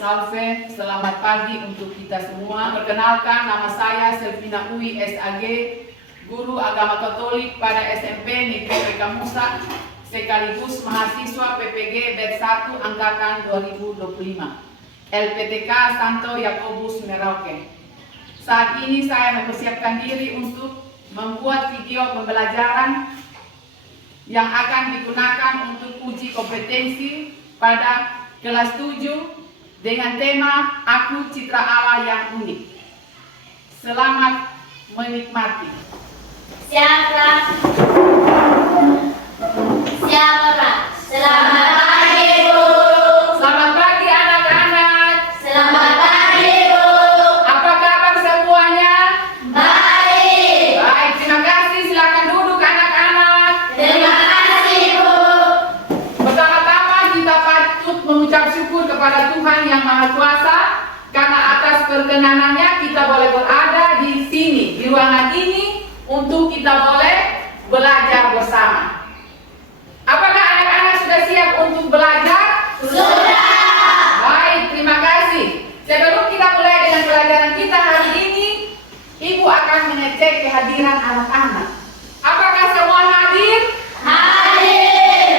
Salve, selamat pagi untuk kita semua. Perkenalkan, nama saya Selvina Uwi SAG, guru agama Katolik pada SMP Negeri PK Musa, sekaligus mahasiswa PPG Batch 1 Angkatan 2025, LPTK Santo Yakobus Merauke. Saat ini saya mempersiapkan diri untuk membuat video pembelajaran yang akan digunakan untuk uji kompetensi pada kelas 7 dengan tema Aku Citra Allah yang Unik. Selamat menikmati. Siapa? Selamat pagi, Bu. Selamat pagi anak-anak. Selamat pagi, Bu. Apa kabar semuanya? Baik. Baik, terima kasih. Silakan duduk anak-anak. Terima kasih, Bu. Pertama-tama kita patut mengucap syukur kepada Tuhan Yang Maha Kuasa karena atas perkenanannya kita boleh berada di sini, di ruangan ini, untuk kita boleh belajar bersama. Apakah anak-anak sudah siap untuk belajar? Sudah. Baik, terima kasih. Sebelum kita mulai dengan pelajaran kita hari ini, Ibu akan mengecek kehadiran anak-anak. Apakah semua hadir? Hadir.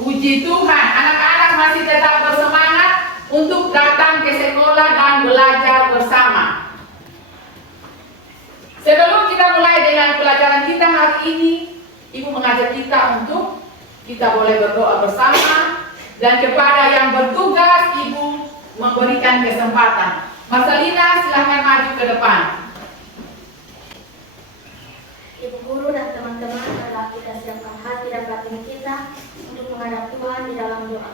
Puji Tuhan, anak-anak masih tetap bersemangat untuk datang ke sekolah dan belajar bersama. Sebelum kita mulai dengan pelajaran kita hari ini, Ibu mengajak kita untuk kita boleh berdoa bersama, dan kepada yang bertugas Ibu memberikan kesempatan. Marcelina, silahkan maju ke depan. Ibu guru dan teman-teman, telah kita siapkan hati dan batin kita untuk menghadap Tuhan di dalam doa.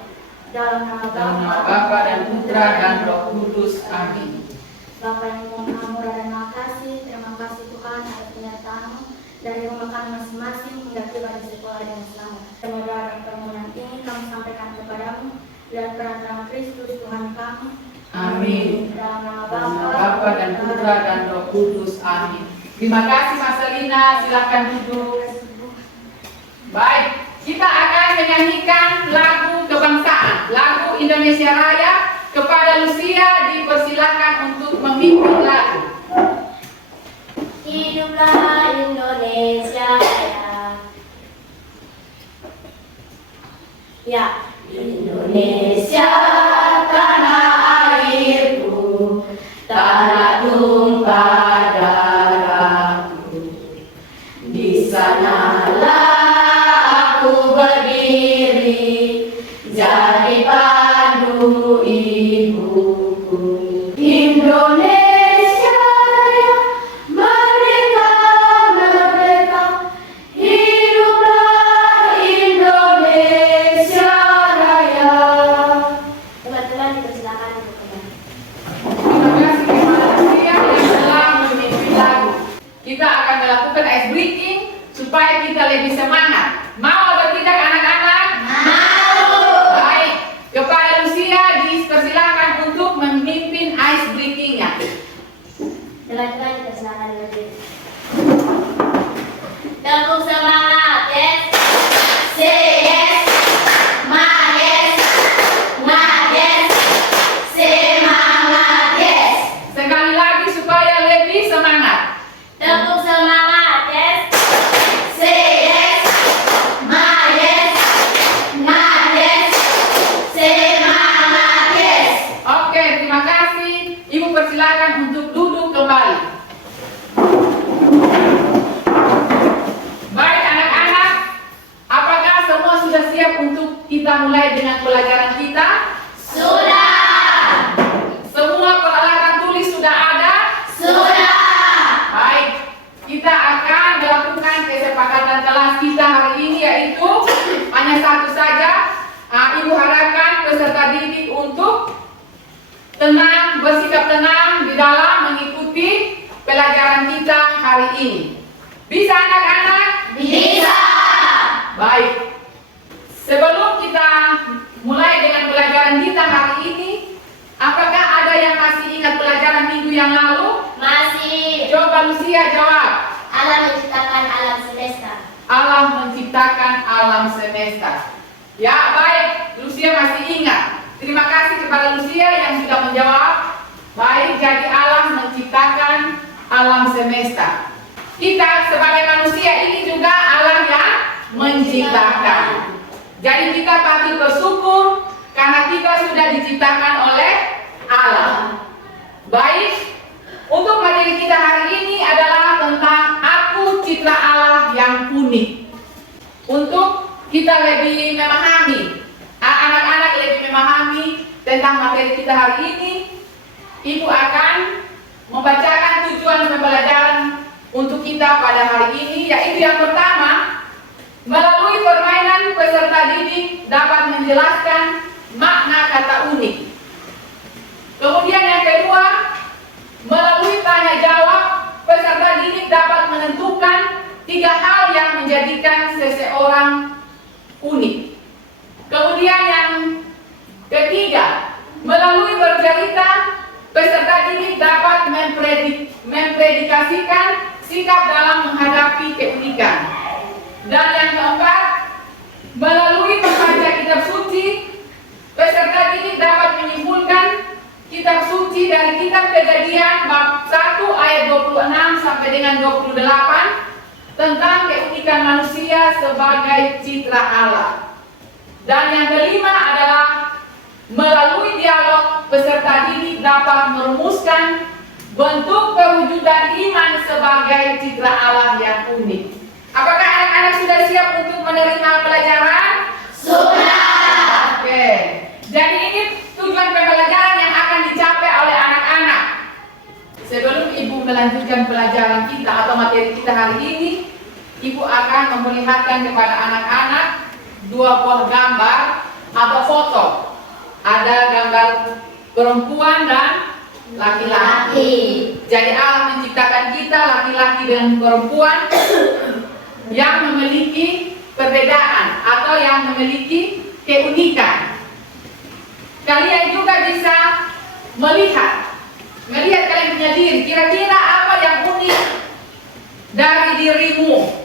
Dalam nama Bapa dan Putra dan Roh Kudus. Amin. Bapa yang murah dan makasih, terima kasih Tuhan atas penyertaan-Mu dari rumah kami masing-masing hingga tiba di sekolah dengan selamat. Semoga dan permohonan ini kami sampaikan kepadamu dan perantara Kristus Tuhan kami. Amin. Dalam nama Bapa dan Putra dan Roh Kudus. Amin. Terima kasih Marcelina, silakan duduk. Baik, kita akan menyanyikan lagu kebangsaan, lagu Indonesia Raya. Kepada Lucia dipersilakan untuk memimpin lagu. Hiduplah Indonesia Raya. Ya, Indonesia tanah airku, tanah tumpah darahku. Di sanalah aku berdiri, jadi pandu ibuku. Indonesia Raya, merdeka, merdeka, hiduplah Indonesia Raya. Teman-teman dipersilakan untuk kembali. Terima kasih kepada Lucia yang telah memimpin lagu. Kita akan melakukan ice breaking supaya kita lebih semangat. Mau atau tidak anak-anak? Mau. Baik, kepada Lucia dipersilakan untuk memimpin ice breakingnya. Teman-teman dipersilakan berdiri. Tepuk semangat, yes. Say yes. Ma yes. Ma yes. Semangat, yes. Sekali lagi supaya lebih semangat. Tepuk semangat, yes. Say yes. Ma yes. Ma yes. Semangat, yes. Oke, terima kasih. Ibu persilakan untuk duduk kembali. Baik anak-anak, apakah semua sudah siap untuk kita mulai dengan pelajaran kita? Sudah. Semua peralatan tulis sudah ada? Sudah. Baik, kita akan melakukan kesepakatan kelas kita hari ini, yaitu hanya satu saja. Ibu harapkan peserta didik untuk tenang, bersikap tenang di dalam mengikuti pelajaran kita hari ini. Bisa anak-anak? Bisa. Baik. Sebelum kita mulai dengan pelajaran kita hari ini, apakah ada yang masih ingat pelajaran minggu yang lalu? Masih. Coba Lucia jawab. Allah menciptakan alam semesta. Allah menciptakan alam semesta. Ya, baik. Lucia masih ingat. Terima kasih kepada Lucia yang sudah menjawab. Baik, jadi Allah menciptakan alam semesta. Kita sebagai manusia ini juga Allah yang menciptakan. Jadi kita patut bersyukur karena kita sudah diciptakan oleh Allah. Baik, untuk materi kita hari ini adalah tentang aku cipta Allah yang unik. Untuk kita lebih memahami, anak-anak lebih memahami tentang materi kita hari ini, Ibu akan membacakan tujuan pembelajaran untuk kita pada hari ini, yaitu yang pertama, melalui permainan peserta didik dapat menjelaskan makna kata unik. Kemudian yang kedua, melalui tanya jawab, peserta didik dapat menentukan 3 hal yang menjadikan seseorang unik. Kemudian yang ketiga, melalui bercerita, peserta didik dapat mempredikasikan sikap dalam menghadapi keunikan. Dan yang keempat, melalui membaca kitab suci, peserta didik dapat menyimpulkan kitab suci dari kitab Kejadian bab 1 ayat 26 sampai dengan 28 tentang keunikan manusia sebagai citra Allah. Dan yang kelima adalah melalui dialog, peserta didik dapat merumuskan bentuk perwujudan iman sebagai citra Allah yang unik. Apakah anak-anak sudah siap untuk menerima pelajaran? Sudah. Oke. Jadi ini tujuan pembelajaran yang akan dicapai oleh anak-anak. Sebelum Ibu melanjutkan pelajaran kita atau materi kita hari ini, Ibu akan memperlihatkan kepada anak-anak 2 buah gambar atau foto. Ada gambar perempuan dan laki-laki. Jadi Allah menciptakan kita laki-laki dan perempuan yang memiliki perbedaan atau yang memiliki keunikan. Kalian juga bisa melihat kalian punya diri. Kira-kira apa yang unik dari dirimu?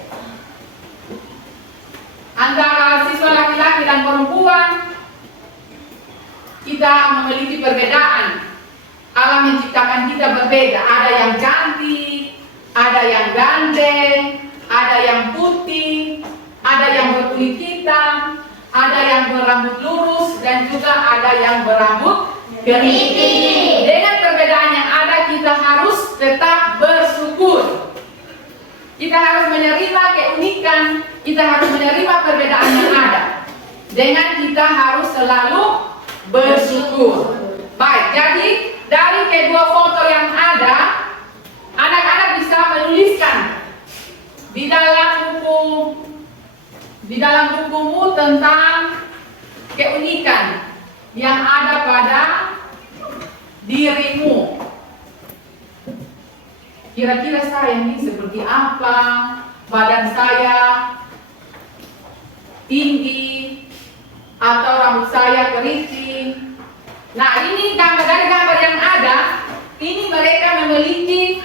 Antara siswa laki-laki dan perempuan, kita memiliki perbedaan. Allah menciptakan kita berbeda. Ada yang cantik, ada yang ganteng, ada yang putih, ada yang berkulit hitam, ada yang berambut lurus, dan juga ada yang berambut keriting. Dengan perbedaan yang ada, kita harus tetap bersyukur. Kita harus menerima keunikan, kita harus menerima perbedaan yang ada. Dengan kita harus selalu bersyukur. Baik, jadi dari kedua foto yang ada, anak-anak bisa menuliskan di dalam bukumu tentang keunikan yang ada pada dirimu. Kira-kira saya ini seperti apa? Badan saya tinggi atau rambut saya keriting? Nah, ini dari gambar yang ada, ini mereka memiliki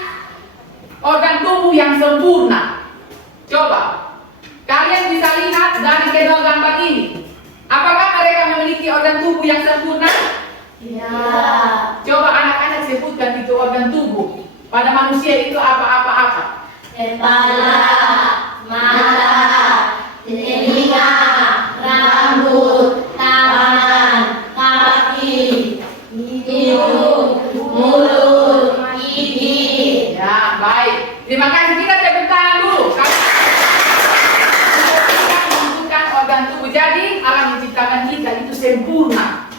organ tubuh yang sempurna. Coba, kalian bisa lihat dari kedua gambar ini. Apakah mereka memiliki organ tubuh yang sempurna? Ya. Coba anak-anak sebutkan itu organ tubuh. Pada manusia itu apa? Kepala, mata, telinga, rambut, tangan, kaki, hidung, mulut, gigi. Ya, baik. Terima kasih. Kita tepuk tangan dulu. Kita menunjukkan organ tubuh. Jadi Allah menciptakan kita itu sempurna,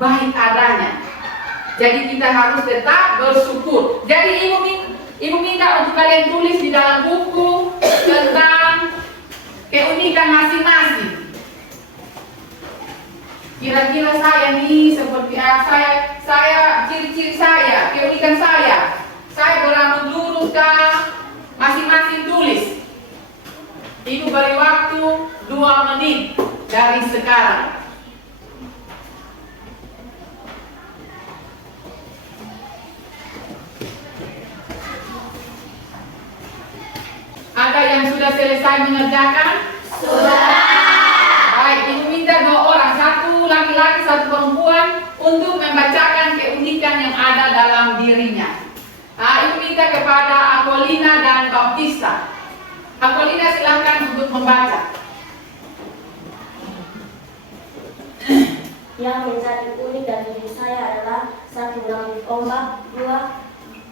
baik adanya. Jadi kita harus tetap bersyukur. Jadi ibu minta untuk kalian tulis di dalam buku tentang keunikan masing-masing. Kira-kira saya nih seperti saya ciri-ciri saya, keunikan saya berambut lurus kah? Masing-masing tulis. Ibu beri waktu 2 menit dari sekarang. Ada yang sudah selesai mengerjakan? Sudah. Baik, ibu minta 2 orang, 1 laki-laki, 1 perempuan, Aquilina, silakan untuk membaca. Yang menjadi unik dari diri saya adalah 1. Rambut ombak, 2.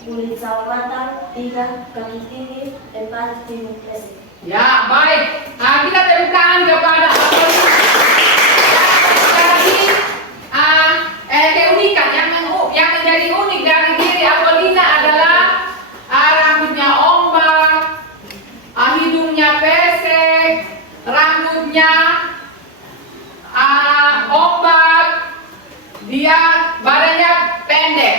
Kulit sawo matang, 3. Kaki tinggi, 4. Timun pesik. Ya, baik. Kita tepuk tangan kepada Aquilina. Jadi, keunikan yang menjadi unik dari diri Aquilina adalah rambutnya ombak, hidungnya pesek, rambutnya ombak, dia badannya pendek.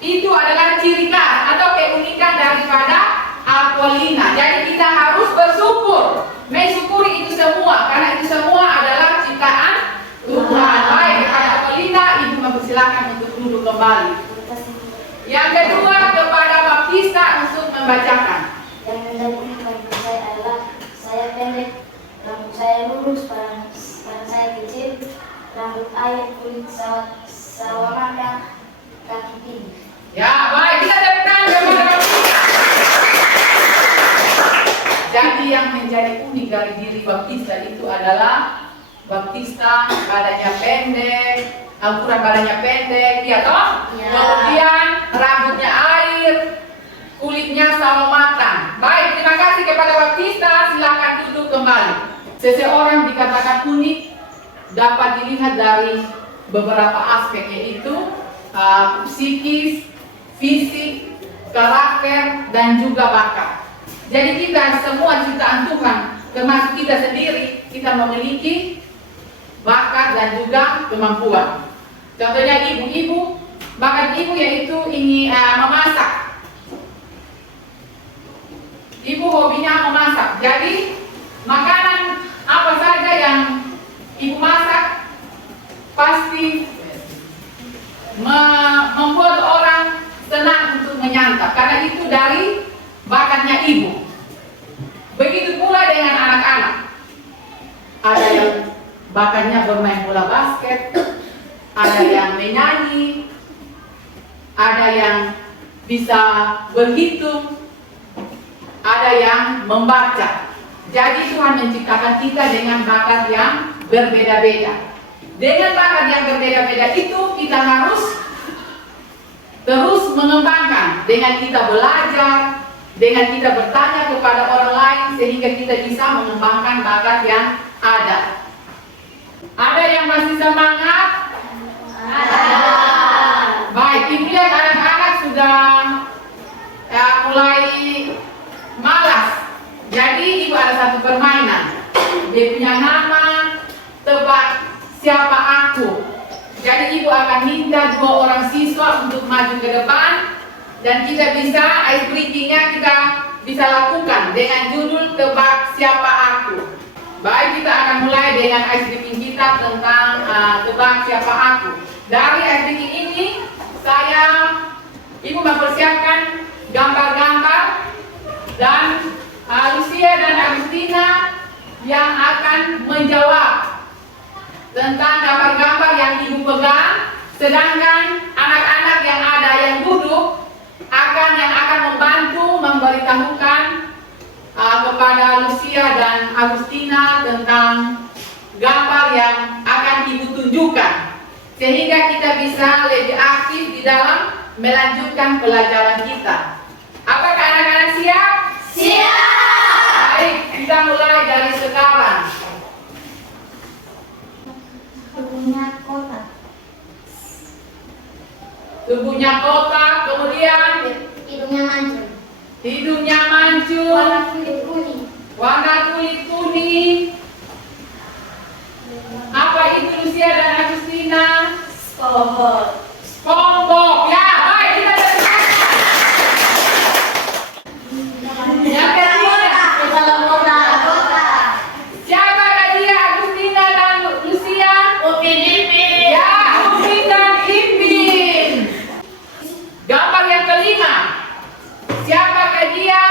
Itu adalah ciri khas atau keunikan daripada Aquilina. Jadi kita harus bersyukur, mensyukuri itu semua karena itu semua adalah ciptaan Tuhan. Baik, kepada Aquilina, Ibu mempersilahkan untuk duduk kembali. Yang kedua, kepada Baptista untuk membacakan. Yang menjadi unik dari diri saya adalah saya pendek, rambut saya lurus, badan saya kecil, rambut air, kulit sawo matang, kaki tinggi. Ya, baik, kita tepuk tangan kepada Baptista. Jadi yang menjadi unik dari diri Baptista itu adalah Baptista badannya pendek, ukuran badannya pendek, ya toh? Ya. Kemudian rambutnya air, kulitnya sawo matang. Baik, terima kasih kepada Baptista. Silakan duduk kembali. Seseorang dikatakan unik dapat dilihat dari beberapa aspek, yaitu psikis, fisik, karakter, dan juga bakat. Jadi kita semua ciptaan Tuhan, termasuk kita sendiri, kita memiliki bakat dan juga kemampuan. Contohnya ibu-ibu, bakat ibu yaitu ingin memasak. Ibu hobinya memasak. Jadi makanan apa saja yang ibu masak pasti membuat orang senang untuk menyantap, karena itu dari bakatnya ibu. Begitu pula dengan anak-anak. Ada yang bakatnya bermain bola basket, ada yang menyanyi, ada yang bisa berhitung, ada yang membaca. Jadi Tuhan menciptakan kita dengan bakat yang berbeda-beda. Dengan bakat yang berbeda-beda itu kita harus terus mengembangkan dengan kita belajar, dengan kita bertanya kepada orang lain sehingga kita bisa mengembangkan bakat yang ada. Ada yang masih semangat? Ada. Baik, ibu lihat anak-anak sudah mulai malas. Jadi ibu ada satu permainan. Dia punya nama, tebak siapa aku. Jadi ibu akan minta 2 orang siswa untuk maju ke depan dan kita bisa ice breaking-nya kita bisa lakukan dengan judul tebak siapa aku. Baik, kita akan mulai dengan ice breaking kita tentang tebak siapa aku. Dari ice breaking ini ibu mempersiapkan gambar-gambar dan Lucia dan Agustina yang akan menjawab tentang gambar-gambar yang ibu pegang, sedangkan anak-anak yang ada yang duduk yang akan membantu memberitahukan kepada Lucia dan Agustina tentang gambar yang akan ibu tunjukkan, sehingga kita bisa lebih aktif di dalam melanjutkan pelajaran kita. Apakah anak-anak siap? Siap! Baik, kita mulai dari sekarang. Tubuhnya kotak. Tubuhnya kotak, kemudian Hidungnya mancung. hidungnya mancung, Warna kulit kuning. warna kulit kuning. Apa itu Lucia dan Agustina? SpongeBob. SpongeBob. Ya, baik, kita lihat. Yang ketiga, Dalam kotak. siapakah dia, Agustina dan Lucia? Upin Ipin. Ya, Upin dan Ipin. Gambar yang kelima, siapakah dia?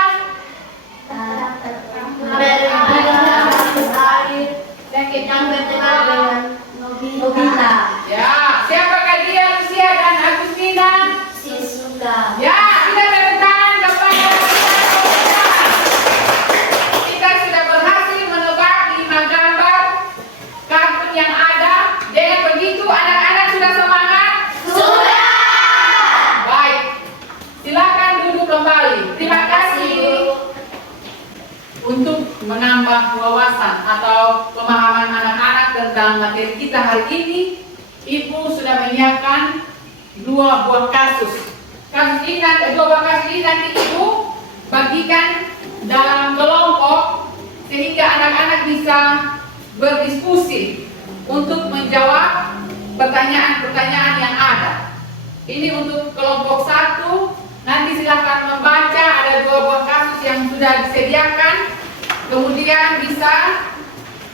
Yang bertengkar dengan Nobita. Ya, siapakah dia, Lucia dan Agustina? Shizuka. Ya, kita tepuk tangan kepada kita tentang materi kita hari ini, Ibu sudah menyiapkan 2 buah kasus. Kasus ini nanti, 2 buah kasus ini nanti Ibu bagikan dalam kelompok sehingga anak-anak bisa berdiskusi untuk menjawab pertanyaan-pertanyaan yang ada. Ini untuk kelompok 1. Nanti silahkan membaca, ada 2 buah kasus yang sudah disediakan. Kemudian bisa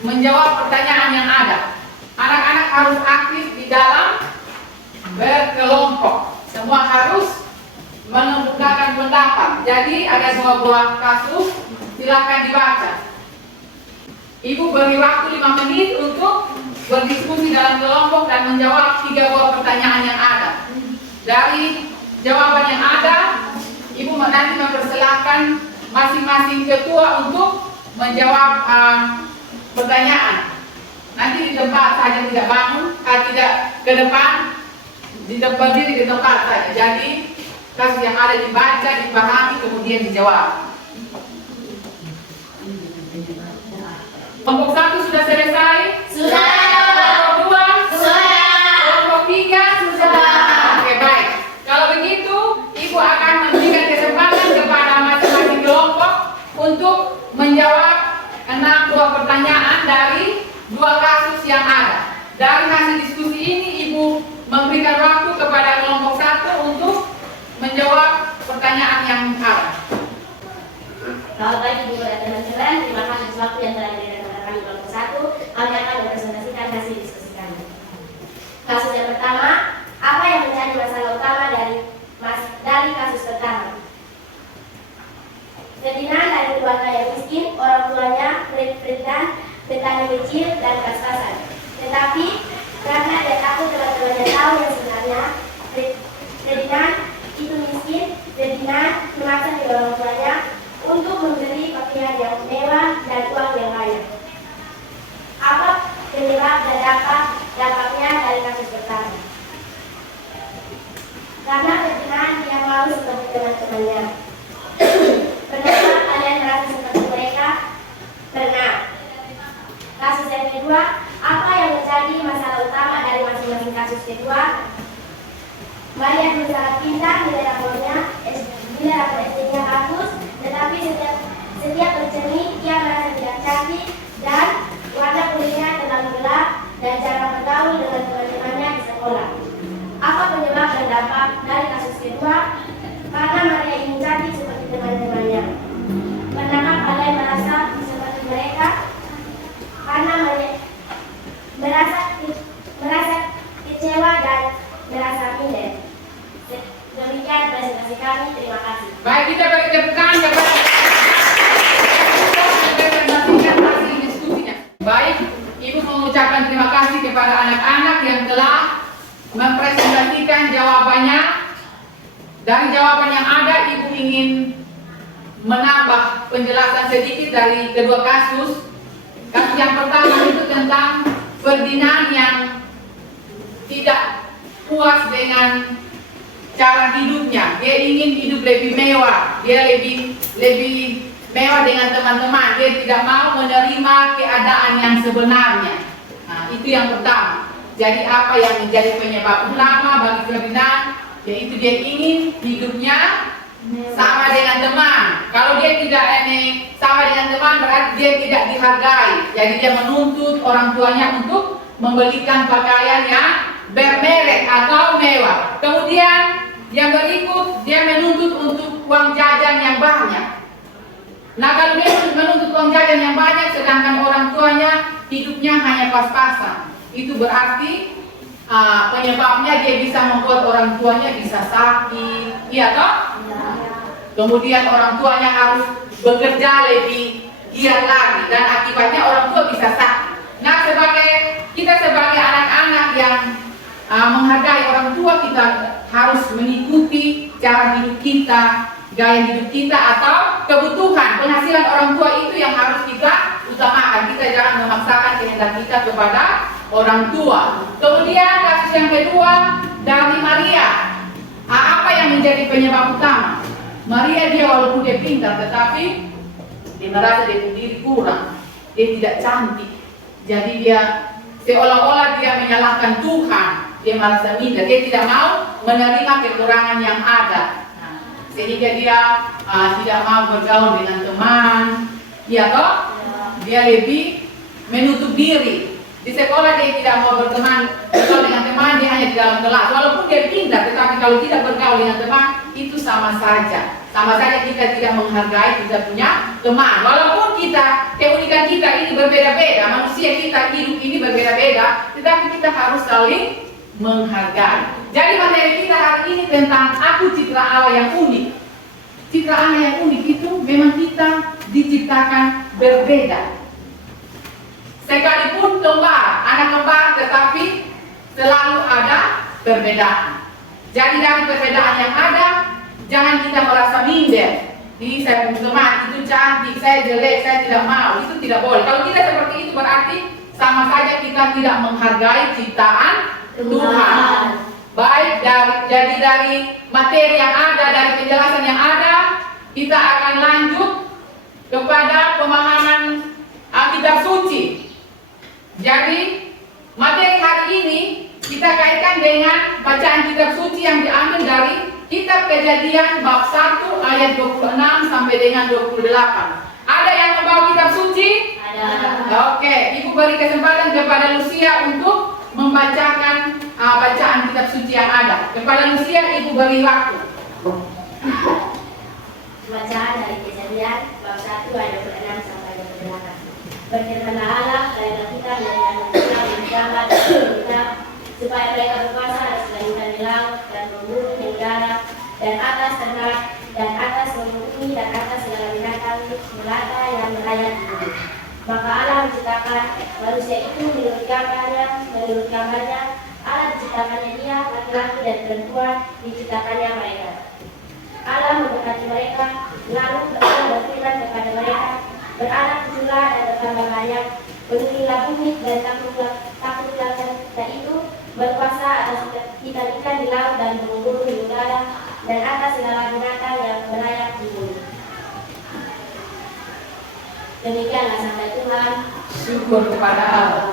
menjawab pertanyaan yang ada. Anak-anak harus aktif di dalam berkelompok. Semua harus mengemukakan pendapat. Jadi ada 2 buah kasus, silahkan dibaca. Ibu beri waktu 5 menit untuk berdiskusi dalam kelompok dan menjawab 3 buah pertanyaan yang ada. Dari jawaban yang ada, Ibu nanti mempersilahkan masing-masing ketua untuk menjawab pertanyaan. Nanti di tempat saja, tidak bangun, tidak ke depan, berdiri di tempat saja. Jadi kasus yang ada dibaca, dipahami, kemudian dijawab. Kelompok 1 sudah selesai? Sudah. Kelompok 2? Sudah. Kelompok 3? Sudah. Oke, baik. Kalau begitu, Ibu akan memberikan kesempatan kepada masing-masing kelompok untuk menjawab 6 buah pertanyaan dari 2 kasus yang ada. Dari hasil diskusi ini, Ibu memberikan waktu kepada kelompok 1 untuk menjawab pertanyaan yang ada. Selamat pagi Ibu dan teman-teman, terima kasih atas waktu yang telah diberikan kepada kami kelompok 1. Kami akan mempresentasikan hasil diskusi kami. Kasus yang pertama, apa yang menjadi masalah utama dari kasus pertama? Ferdinand dari keluarga yang miskin, orang tuanya Ferdinand petani kecil dan pas-pasan. Tetapi karena dia takut teman-temannya tahu yang sebenarnya Ferdinand itu miskin, Ferdinand memaksa kedua orang tuanya untuk membeli pakaian yang mewah dan uang yang banyak. Apa penyebab dan dampaknya dari kasus pertama? Karena Ferdinand tidak mau seperti teman-temannya. Pernahkah kalian merasa seperti mereka? Pernah. Kasus yang kedua, apa yang menjadi masalah utama dari masing-masing kasus kedua? Maria dulu sangat pintar, nilai rapornya SD-nya bagus, tetapi setiap bercermin ia merasa tidak cantik dan warna kulitnya terlalu gelap dan jarang bergaul dengan teman-temannya di sekolah. Apa penyebab dan dampak dari kasus kedua? Karena Maria ingin cantik seperti teman-temannya. Pernahkah kalian merasa seperti mereka? Karena merasa kecewa dan merasa minder. Demikian presentasi kami, terima kasih. Baik, kita beri tepukan kepada presentasikan hasil diskusinya. Baik, Ibu mengucapkan terima kasih kepada anak-anak yang telah mempresentasikan jawabannya. Dari jawaban yang ada, Ibu ingin menambah penjelasan sedikit dari kedua kasus. Kasus yang pertama itu tentang Ferdinand yang tidak puas dengan cara hidupnya. Dia ingin hidup lebih mewah, dia lebih mewah dengan teman-teman. Dia tidak mau menerima keadaan yang sebenarnya. Nah, itu yang pertama. Jadi apa yang menjadi penyebab utama bagi Ferdinand? Yaitu dia ingin hidupnya sama dengan teman. Kalau dia tidak sama dengan teman, berarti dia tidak dihargai. Jadi dia menuntut orang tuanya untuk membelikan pakaian yang bermerek atau mewah. Kemudian yang berikut, dia menuntut untuk uang jajan yang banyak. Nah, kalau dia menuntut uang jajan yang banyak, sedangkan orang tuanya hidupnya hanya pas-pasan, itu berarti penyebabnya dia bisa membuat orang tuanya bisa sakit, iya toh? Kemudian orang tuanya harus bekerja lebih giat lagi dan akibatnya orang tua bisa sakit. Nah, kita sebagai anak-anak yang menghargai orang tua, kita harus mengikuti cara hidup kita, gaya hidup kita atau kebutuhan penghasilan orang tua itu yang harus kita utamakan. Kita jangan memaksakan kehendak kita kepada orang tua. Kemudian kasus yang kedua dari Maria. Apa yang menjadi penyebab utama? Maria dia walaupun dia pintar, tetapi dia merasa dia sendiri kurang. Dia tidak cantik. Jadi dia seolah-olah dia menyalahkan Tuhan. Dia merasa minder, dia tidak mau menerima kekurangan yang ada. Sehingga dia tidak mau bergaul dengan teman, ya toh? Dia lebih menutup diri. Di sekolah dia tidak mau bergaul dengan teman, dia hanya di dalam kelas. Walaupun dia pintar, tetapi kalau tidak bergaul dengan teman, itu sama saja. Sama saja kita tidak menghargai kita punya teman. Walaupun kita, keunikan kita ini berbeda-beda, manusia kita hidup ini berbeda-beda, tetapi kita harus saling menghargai. Jadi materi kita hari ini tentang aku citra Allah yang unik. Citra Allah yang unik itu memang kita diciptakan berbeda. Sekalipun anak kembar, tetapi selalu ada perbedaan. Jadi dari perbedaan yang ada, jangan kita merasa minder. Ini saya punya teman, itu cantik, saya jelek, saya tidak mau. Itu tidak boleh. Kalau kita seperti itu berarti sama saja kita tidak menghargai ciptaan Tuhan. Baik, jadi dari materi yang ada, dari penjelasan yang ada, kita akan lanjut kepada pemahaman kitab suci. Jadi materi hari ini kita kaitkan dengan bacaan kitab suci yang diambil dari kitab Kejadian bab 1 ayat 26 sampai dengan 28. Ada yang membawa kitab suci? Ada. Oke, Ibu beri kesempatan kepada Lucia untuk membacakan bacaan kitab suci yang ada. Kepada Lucia, Ibu beri waktu. Bacaan dari Kejadian bab 1 ayat 26 sampai 28. Berfirmanlah Allah kepada kita dengan mengambil dan kita supaya mereka berkuasa atas lautan di laut dan memburu di udara dan atas ternak dan atas bumi dan atas segala binatang melata yang berlayar di bumi. Maka Allah menciptakan manusia itu menurut gambarnya. Allah diciptakannya dia, laki-laki dan perempuan diciptakannya mereka. Allah memberkati mereka, lalu Allah berfirman kepada mereka, beranak cuculah dan bertambah banyak, penuhilah bumi dan takluklah dan itu berkuasa atas ikan-ikan di laut dan burung-burung di udara dan atas segala binatang yang berlayar di bumi. Demikianlah sabda Tuhan. Syukur kepada Allah.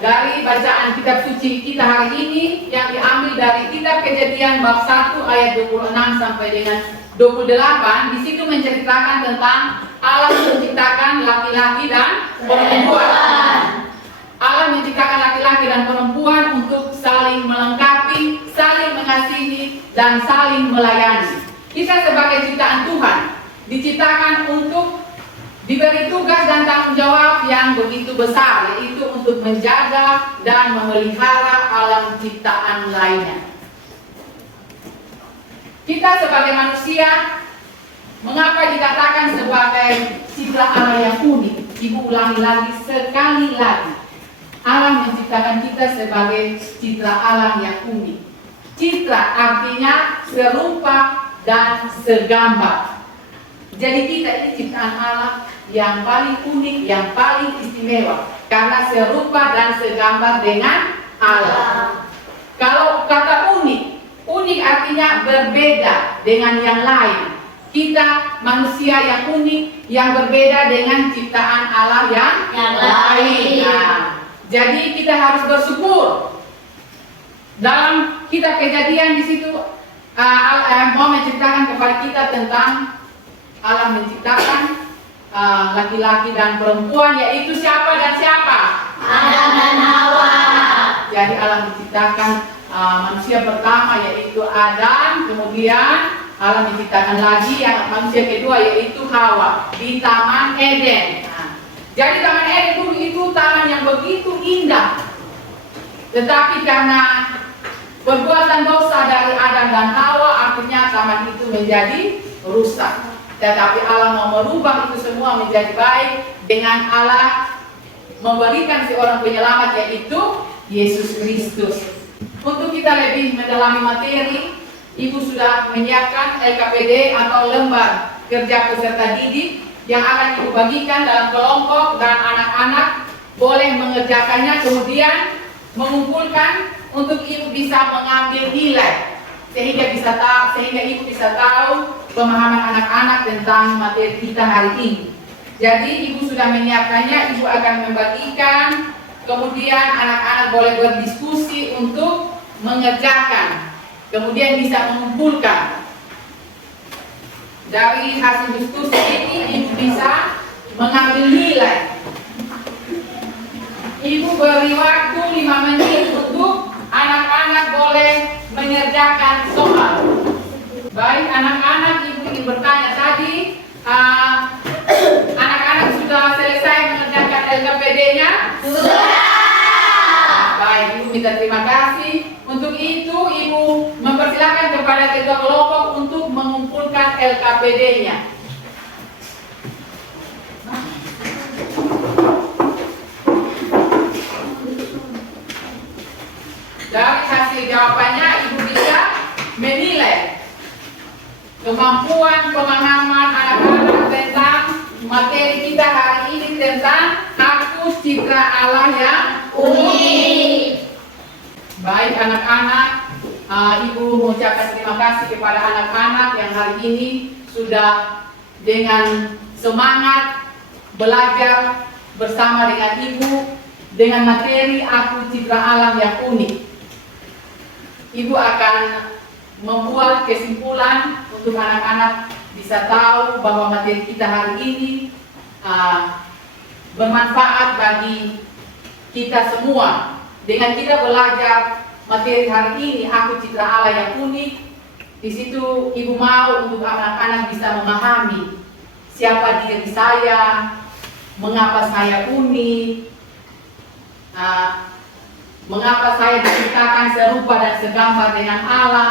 Dari bacaan kitab suci kita hari ini yang diambil dari kitab Kejadian bab 1 ayat 26 sampai dengan 28, di situ menceritakan tentang Allah menciptakan laki-laki dan perempuan. Allah menciptakan laki-laki dan perempuan untuk saling melengkapi, saling mengasihi, dan saling melayani. Kita sebagai ciptaan Tuhan diciptakan untuk diberi tugas dan tanggung jawab yang begitu besar, yaitu untuk menjaga dan memelihara alam ciptaan lainnya. Kita sebagai manusia, mengapa dikatakan sebagai cipta Allah yang unik? Ibu ulangi lagi sekali lagi. Allah menciptakan kita sebagai citra Allah yang unik. Citra artinya serupa dan segambar. Jadi kita ini ciptaan Allah yang paling unik, yang paling istimewa, karena serupa dan segambar dengan Allah. Kalau kata unik artinya berbeda dengan yang lain. Kita manusia yang unik, yang berbeda dengan ciptaan Allah yang lain. Nah, jadi kita harus bersyukur. Dalam kitab Kejadian di situ Allah mau menciptakan kepada kita tentang Allah menciptakan laki-laki dan perempuan, yaitu siapa dan siapa? Adam dan Hawa. Jadi Allah menciptakan manusia pertama yaitu Adam, kemudian Allah menciptakan lagi yang manusia kedua yaitu Hawa di Taman Eden. Jadi Taman Eden dulu itu taman yang begitu indah, tetapi karena perbuatan dosa dari Adam dan Hawa, akhirnya taman itu menjadi rusak. Tetapi Allah mau merubah itu semua menjadi baik dengan Allah memberikan seorang penyelamat yaitu Yesus Kristus. Untuk kita lebih mendalami materi, Ibu sudah menyiapkan LKPD atau lembar kerja peserta didik yang akan Ibu bagikan dalam kelompok, dan anak-anak boleh mengerjakannya kemudian mengumpulkan untuk Ibu bisa mengambil nilai sehingga Ibu bisa tahu pemahaman anak-anak tentang materi kita hari ini. Jadi Ibu sudah menyiapkannya, Ibu akan membagikan kemudian anak-anak boleh berdiskusi untuk mengerjakan, kemudian bisa mengumpulkan. Dari hasil diskusi ini, ibu bisa mengambil nilai. Ibu beri waktu 5 menit untuk anak-anak boleh mengerjakan soal. Baik, anak-anak, ibu ingin bertanya tadi, anak-anak sudah selesai mengerjakan LKPD-nya? Sudah. Baik, ibu minta terima kasih. Untuk itu, ibu mempersilakan kepada ketua kelompok untuk mengumpulkan LKPD-nya. Dari hasil jawabannya, ibu bisa menilai kemampuan pemahaman anak-anak tentang materi kita hari ini tentang Aku Citra Allah yang Unik. Baik anak-anak, ibu mengucapkan terima kasih kepada anak-anak yang hari ini sudah dengan semangat belajar bersama dengan ibu dengan materi Aku Citra Alam yang Unik. Ibu akan membuat kesimpulan untuk anak-anak bisa tahu bahwa materi kita hari ini bermanfaat bagi kita semua. Dengan kita belajar materi hari ini, Aku Citra Allah yang Unik, di situ ibu mau untuk anak-anak bisa memahami siapa diri saya, mengapa saya unik, mengapa saya diciptakan serupa dan segambar dengan Allah.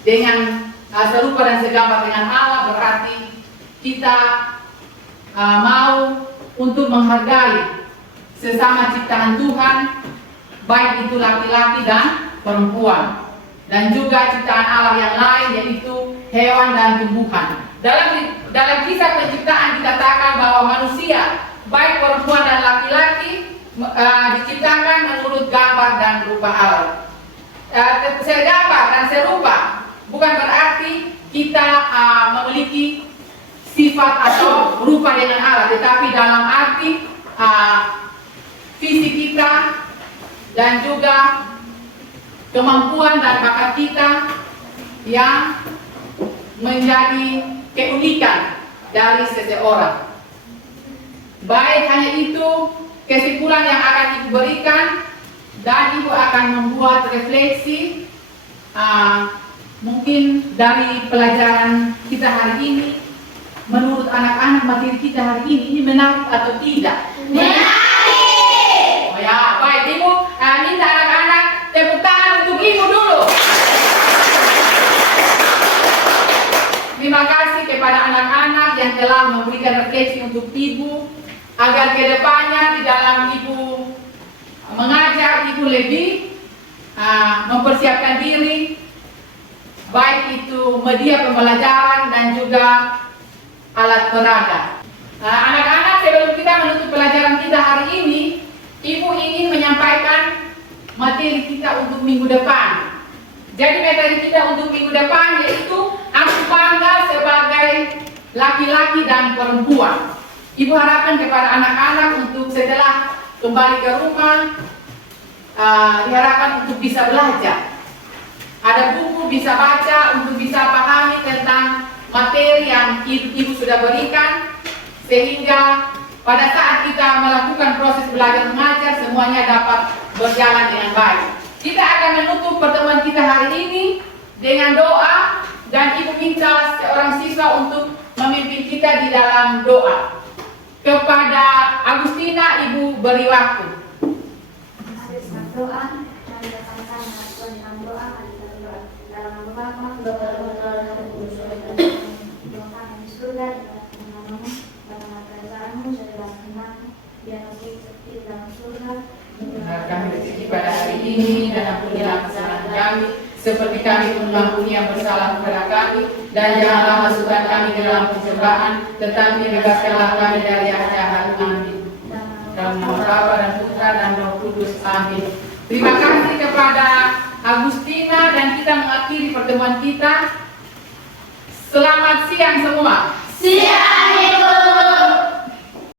Dengan serupa dan segambar dengan Allah berarti kita mau untuk menghargai sesama ciptaan Tuhan, baik itu laki-laki dan perempuan, dan juga ciptaan Allah yang lain yaitu hewan dan tumbuhan. Dalam kisah penciptaan dikatakan bahwa manusia, baik perempuan dan laki-laki, diciptakan menurut gambar dan rupa Allah. Segambar dan serupa bukan berarti kita memiliki sifat atau rupa dengan Allah, tetapi dalam arti fisik kita dan juga kemampuan dan bakat kita yang menjadi keunikan dari seseorang. Baik, hanya itu kesimpulan yang akan ibu berikan, dan ibu akan membuat refleksi mungkin dari pelajaran kita hari ini. Menurut anak-anak materi kita hari ini menarik atau tidak? Menarik! Oh ya, baik, ibu minta anak-anak tepuk tangan untuk ibu dulu. Terima kasih kepada anak-anak yang telah memberikan refleksi untuk ibu, agar kedepannya di dalam ibu mengajar, ibu lebih mempersiapkan diri, baik itu media pembelajaran dan juga alat peraga. Anak-anak, sebelum kita menutup pelajaran kita hari ini, ibu ingin menyampaikan materi kita untuk minggu depan. Jadi materi kita untuk minggu depan yaitu Aku Bangga sebagai laki-laki dan perempuan. Ibu harapkan kepada anak-anak untuk setelah kembali ke rumah, diharapkan untuk bisa belajar. Ada buku bisa baca untuk bisa pahami tentang materi yang ibu sudah berikan, sehingga pada saat kita melakukan proses belajar mengajar semuanya dapat berjalan dengan baik. Kita akan menutup pertemuan kita hari ini dengan doa, dan ibu minta seorang siswa untuk memimpin kita di dalam doa. Kepada Agustina, ibu beri waktu. Doa, dan datangkan dengan doa, dalam doa, doa di surga, namamu, dalam kerajaanmu, jadilah kehendak-mu, biar aku seperti dalam surga. Kami rezeki pada hari ini, dan ampunilah kesalahan kami, seperti kami pun mengampuni yang bersalah kepada kami, dan janganlah masukkan kami ke dalam pencobaan, tetapi bebaskanlah kami dari yang jahat. Amin. Dalam nama Bapa dan Putra dan Roh Kudus. Amin. Terima kasih kepada Agustina, dan kita mengakhiri pertemuan kita. Selamat siang semua. Siang.